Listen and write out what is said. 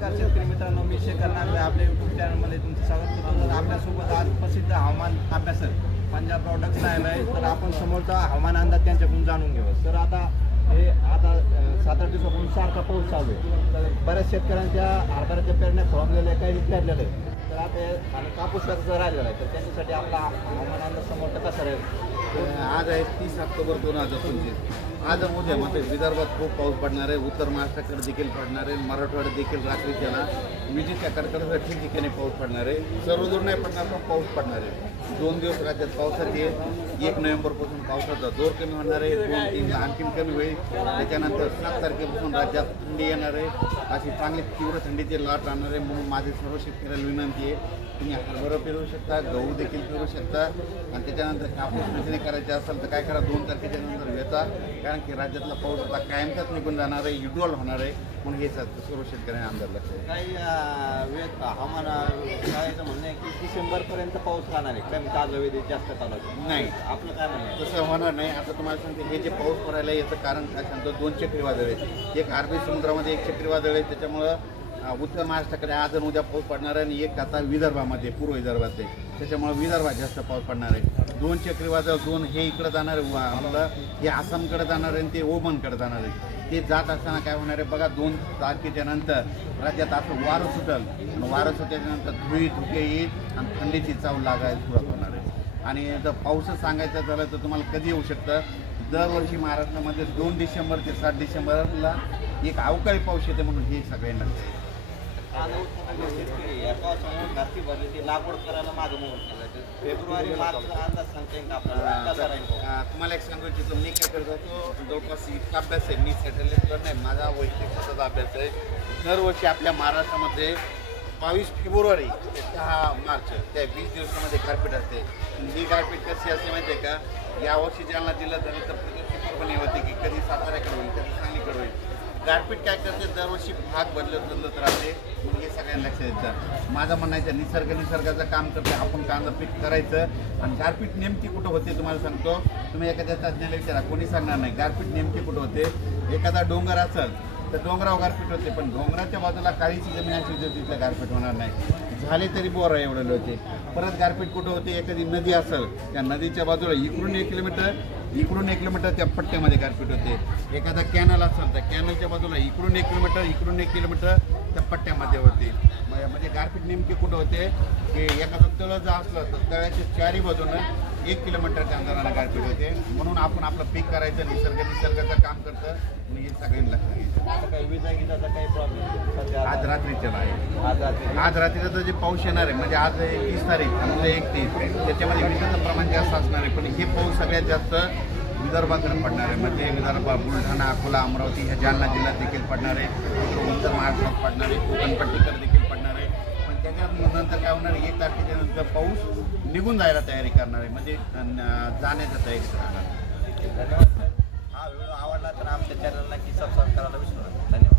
नमस्कार शेतकरी मित्रांनो, मी शेखर नागवे आपल्या यूट्यूब चॅनलमध्ये तुमचं स्वागत करतो. तर आपल्यासोबत आज प्रसिद्ध हवामान अभ्यासक पंजाब प्रॉडक्ट्स साहेब आहे. तर आपण समोरचा हवामान अंदाज त्यांच्याकडून जाणून घेऊ. तर आता 7-8 दिवसापासून सारखा पाऊस चालू आहे. तर बऱ्याच शेतकऱ्यांच्या हरभऱ्याच्या पेरण्या खोळंबलेल्या आहे, काही पेरलेल्या आहे. तर आता आणि कापूस जर राहिलेला आहे, तर त्याच्यासाठी आपला हवामान अंदाज समोरचा कसा राहील? आज आहे 30 ऑक्टोबर 2025. आज उद्या मात्र विदर्भात खूप पाऊस पडणार आहे. उत्तर महाराष्ट्राकडे देखील पडणार आहे. मराठवाड्यात देखील रात्रीच्या विजेच्या कडकडाटासह ठिकठिकाणी पाऊस पडणार आहे. सर्वदूर नाही पडणार, पण पाऊस पडणार आहे. 2 दिवस राज्यात पावसाची 1 नोव्हेंबरपासून पावसाचा जोर कमी होणार आहे. 2-3 आणखीन कमी होईल. त्याच्यानंतर 7 तारखेपासून राज्यात थंडी येणार आहे. अशी चांगली तीव्र थंडीची लाट राहणार आहे. म्हणून माझी सर्व शेतकऱ्याला विनंती आहे, तुम्ही हरभरा पेरू शकता, गहू देखील पेरू शकता. आणि त्याच्यानंतर कापूस वेचणी करायची असेल तर काय करा, 2 तारखेच्या नंतर वेचा. कारण की राज्यातला पाऊस आता कायमचाच निघून जाणार आहे, युट्युअल होणार आहे. म्हणून हे सर्व शेतकऱ्यांनी अंदाज लागतो. काही हवामान काय म्हणणं आहे की डिसेंबरपर्यंत पाऊस राहणार आहे, कमी ताजवेदी जास्त चालत नाही. आपलं काय म्हणणं आहे? तसं होणार नाही. आता तुम्हाला सांगते, हे जे पाऊस पडायला याचं कारण काय सांगतो, 2 चक्रीवादळ आहेत. एक अरबी समुद्रामध्ये एक चक्रीवादळ आहे, त्याच्यामुळं उत्तर महाराष्ट्राकडे आज आणि उद्या पाऊस पडणार आहे. आणि एक आता विदर्भामध्ये, पूर्व विदर्भात आहे, त्याच्यामुळे विदर्भात जास्त पाऊस पडणार आहे. 2 चक्रीवादळ, 2 हे इकडं जाणार आहे, आपलं हे आसामकडे जाणार आहे आणि ते ओमनकडे जाणार आहे. ते जात असताना काय होणार आहे बघा, 2 तारखेच्या नंतर राज्यात असं वारं सुटल. आणि वारं सुटल्याच्या नंतर धुके येईल आणि थंडीची चाव लागायला सुरुवात होणार आहे. आणि जर पाऊसच सांगायचं झालं तर तुम्हाला कधी येऊ शकतं, दरवर्षी महाराष्ट्रामध्ये 2 डिसेंबर ते 7 डिसेंबरला एक अवकाळी पाऊस येते. म्हणून हे सगळ्यांना घाती भरली ती लागवड करायला माझं मुहूर्त फेब्रुवारी मार्चचा अंदाज सांगता येईल आपल्याला. तुम्हाला एक सांगू इच्छितो, मी काय करतो, तो जवळपास इतका अभ्यास आहे. मी सॅटेलाईट नाही, माझा वैयक्तिक स्वतःचा अभ्यास आहे. दरवर्षी आपल्या महाराष्ट्रामध्ये 22 फेब्रुवारी ते 10 मार्च त्या 20 दिवसामध्ये गारपीट असते. ही गारपीट कशी असते माहिती आहे का? यावर्षी जालना जिल्ह्यात झालं तर प्रत्येक परभणी होती की कधी साताऱ्याकडे होईल, कधी सांगलीकडे होईल. गारपीट काय करते, दरवर्षी भाग बदलत राहते. हे सगळ्यांना लक्षात येतं. माझं म्हणायचं, निसर्गाचं काम करते. आपण कांदा पीक करायचं. आणि गारपीट नेमकी कुठं होते तुम्हाला सांगतो. तुम्ही एखाद्या तज्ज्ञाला विचारा, कोणी सांगणार नाही गारपीट नेमकी कुठं होते. एखादा डोंगर असेल तर डोंगरावर गारपीट होते, पण डोंगराच्या बाजूला काळीची जमीन अशी होती, तिथलं गारपीट होणार नाही. झाले तरी बोर एवढे होते. परत गारपीट कुठं होते, एखादी नदी असेल त्या नदीच्या बाजूला इकडून 1 किलोमीटर त्या पट्ट्यामध्ये गारपीट होते. एखादा कॅनल असेल तर कॅनलच्या बाजूला इकडून 1 किलोमीटर त्या पट्ट्यामध्ये होते. म्हणजे गारपीट नेमकी कुठं होते की एखादा तळ जर असलं तर तळ्याच्या 4ही बाजूनं 1 किलोमीटरच्या अंतरानं गारपीट होते. म्हणून आपण आपलं पीक करायचं, निसर्गाचं काम करतं. आणि हे सगळ्यांनी लक्षात घ्यायचं. आता काही विजागिजाचा काही प्रॉब्लेम आज रात्रीच्या आहे. आज रात्रीचा तर जे पाऊस येणार आहे, म्हणजे आज 30 तारीख आणि उद्या 31, त्याच्यामध्ये विजेचं प्रमाण जास्त असणार आहे. पण हे पाऊस सगळ्यात जास्त विदर्भाकडे पडणार आहे. म्हणजे विदर्भ, बुलढाणा, अकोला, अमरावती ह्या जालना जिल्ह्यात देखील पडणार आहे. उत्तर महाराष्ट्रात पडणार आहे. कोकणपट्टीकडे देखील पडणार आहे. पण त्याच्यानंतर काय होणार आहे, 1 तारखेच्या नंतर पाऊस निघून जायला तयारी करणार आहे, म्हणजे जाण्याचा तयारी करणार आहे. धन्यवाद. हा व्हिडिओ आवडला तर आमच्या चॅनलला नक्की सबस्क्राईब करायला विसरू नका. धन्यवाद.